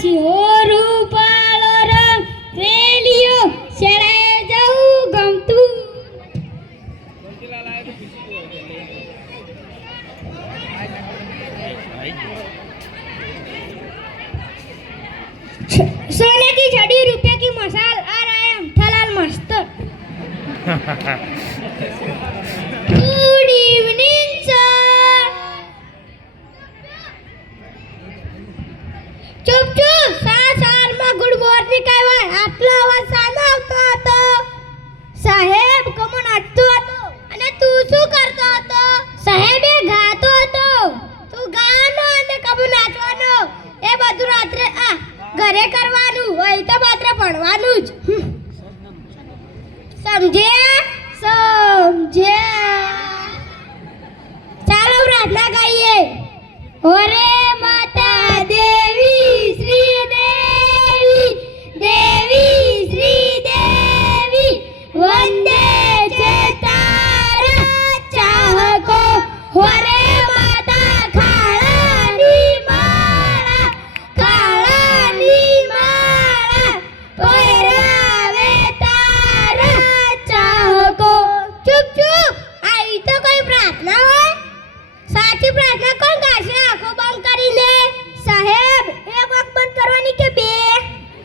સિંહો રૂપાળો રંગ રેલિયો શેળાએ જવું ગમતું. सोने की छड़ी रुपये की मसाल आ रहा है अमठालाल मास्टर. Good evening sir. चुप चुप. સાલમાં ગુડ મોર્નિંગ કહેવાય. આટલો અવાજ સાનો આવતો હતો? સાહેબ કમો નાચતો હતો. અને તું શું કરતો હતો? સાહેબે ગાતો હતો. તું ગાવાનો અને કમો નાચવાનો એ બધું રાત્રે ઘરે કરવાનું હોય તો માત્ર ભણવાનું જ. સમજ્યા? ચાલો પ્રાર્થના ગાઈએ. ઓરે માતા દેવી શ્રી દેવી દેવી શ્રી દેવી વંદે છે તારા ચાહકો. ઓરે માતા ખાળાની માળા કાળાની માળા પહેરાવે તારા ચાહકો. ચૂપ ચૂપ. આ તો કોઈ પ્રાર્થના હોય? સાચી પ્રાર્થના કોણ ગાશે આંખો બંધ કરીને? સાહેબ એક આંખ બંધ કરવાની કે બે?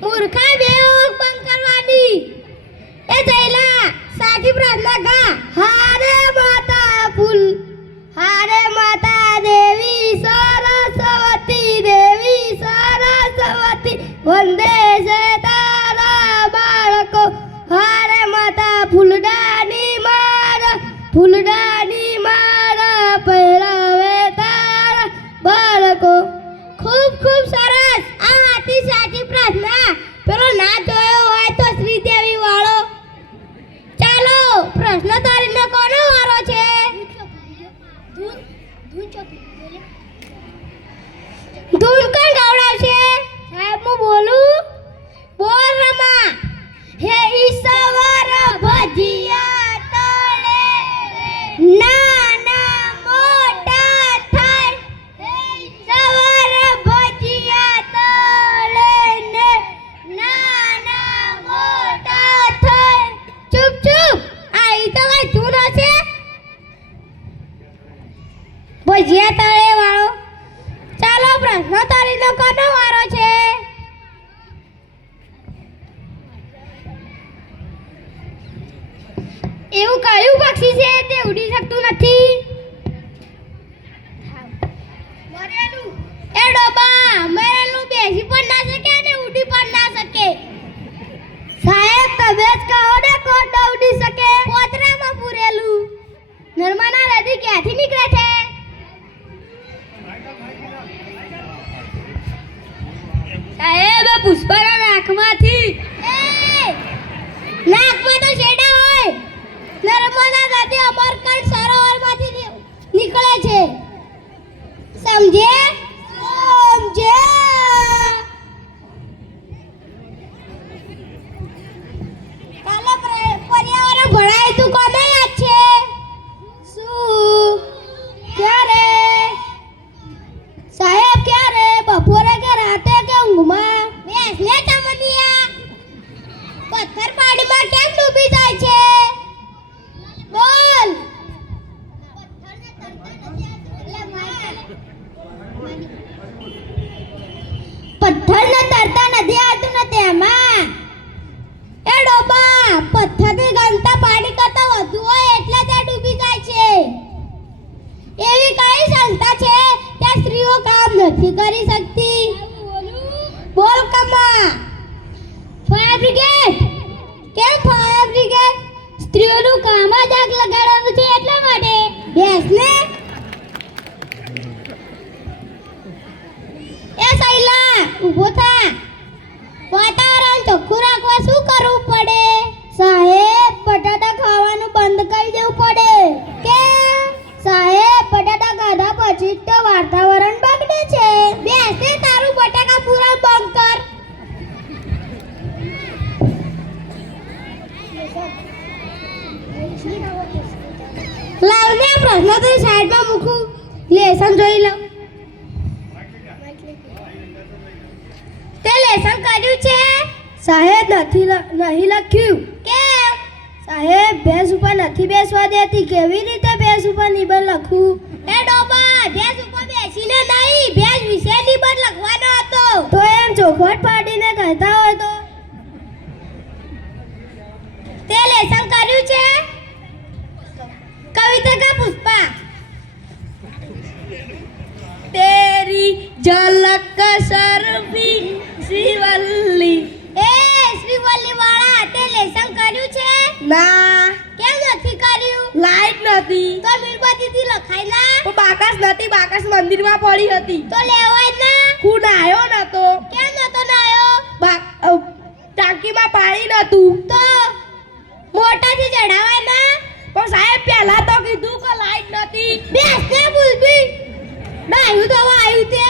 મૂર્ખા, બે આંખ બંધ કરવાની. એ જયલા સાચી પ્રાર્થના ગા. હારે માતા ફૂલ હારે માતા દેવી સરસ્વતી દેવી સરસ્વતી વંદે છે તારા બાળકો. હારે માતા ફૂલડાની માળા ફૂલડાની માળા પહેરાવે તારા બાળકો. ખૂબ ખૂબ સરસ. આ હતી સાચી પ્રાર્થના. પેલો ના જોયો હોય તો શ્રીદેવી વાળો. ચાલો પ્રશ્ન તારીને કોનો વારો છે? ધૂન કોણ ગવડાવશે? સાહેબ હું બોલું? બોલ રમા. હે ઈશ્વર ભજીયા તળે નાના મોટા થાય. હે ઈશ્વર ભજીયા તળે ને નાના મોટા થાય. ચૂપ ચૂપ. આ ઈ તો કઈ ધૂન હશે? ભજીયા તળે વાળો. ચાલો પ્રશ્ન તારીનો કોનો વારો છે? એવું કયું પક્ષી છે તે ઉડી શકતું નથી? મરેલું. એ ડોબા મરેલું બેસી પણ ના શકે અને ઉડી પણ ના શકે. સાહેબ તમે જ કહો ને કોણ ન ઉડી શકે? પોતરામાં પૂરેલું. નર્મદા નદી ક્યાંથી નીકળે છે? સાહેબ પુષ્પાના નાકમાંથી. નાકમાં તો શેડા હોય. નર્મદા નદી અમરકંટ સરોવરમાંથી નીકળે છે. સમજે? સમજે? કાલે પર્યાવરણ ભણાય તું કોને યાદ છે? શું? ક્યારે? સાહેબ ક્યારે? બપોરે કે રાતે કે ઊંઘમાં? બેસને ચમનિયા. પથ્થર પાણીમાં કેમ ડૂબી જાય છે? બોલ. પથ્થરને તરતા નથી આવતું ને તેમાં. એ ડોબા પથ્થરની ઘનતા પાણી કરતા વધુ હોય એટલે તે ડૂબી જાય છે. એવી કઈ સંસ્થા છે ત્યાં સ્ત્રીઓ કામ નથી કરી શકતી? બોલ કમા. Fire brigade. કેમ ફાયર બ્રિગેડ? સ્ત્રીઓનું કામ જ આગ લગાડવાનું છે એટલા માટે. બેસને. એ સૈલા ઊભો થા. વાતાવરણ ચોખ્ખું રાખવા શું કરવું પડે? સાહેબ બટાટા ખાવાનું બંધ કરી દેવું પડે. કેમ? સાહેબ બટાટા ખાધા પછી તો વાતાવરણ બગડે છે. બેસને તારું બટાકા પૂરા બંધ કર. લાવને પ્રશ્ન તો સાઈડમાં મૂકું. લેસન જોઈ લઉં. કર્યું છે? સાહેબ નહીં લખ્યું. કેમ? સાહેબ ભેંસ ઉપર નથી બેસવા દેતી. કેવી રીતે ભેંસ ઉપર નિબંધ લખું? એ ડોબા, ભેંસ ઉપર બેસીને નહીં, ભેંસ વિશે નિબંધ લખવાનો હતો. તો એમ ચોખવટ પાડીને કહેતા હોય તો? તે લેસન કર્યું છે? કવિતા કા પુષ્પા? તેરી ઝલક સરબી શ્રીવલ્લી. એ શ્રીવલ્લી વાળા, તે લેસન કર્યું છે? ના, કેમ નથી કર્યું? લાઈટ નથી. તો મીણબત્તીથી લખાય ના? પણ બાકસ નથી. બાકસ મંદિરમાં પડી હતી. તો લેવાય ના? હું નાયો નતો. કેમ નતો નાયો? ટાંકીમાં પાણી નતું. તો મોટાથી ચડાવાય ના? પણ સાહેબ પહેલા તો કીધું કે લાઈટ નથી. બેસ ને બુલબી. ડાયું તો આવ્યું તે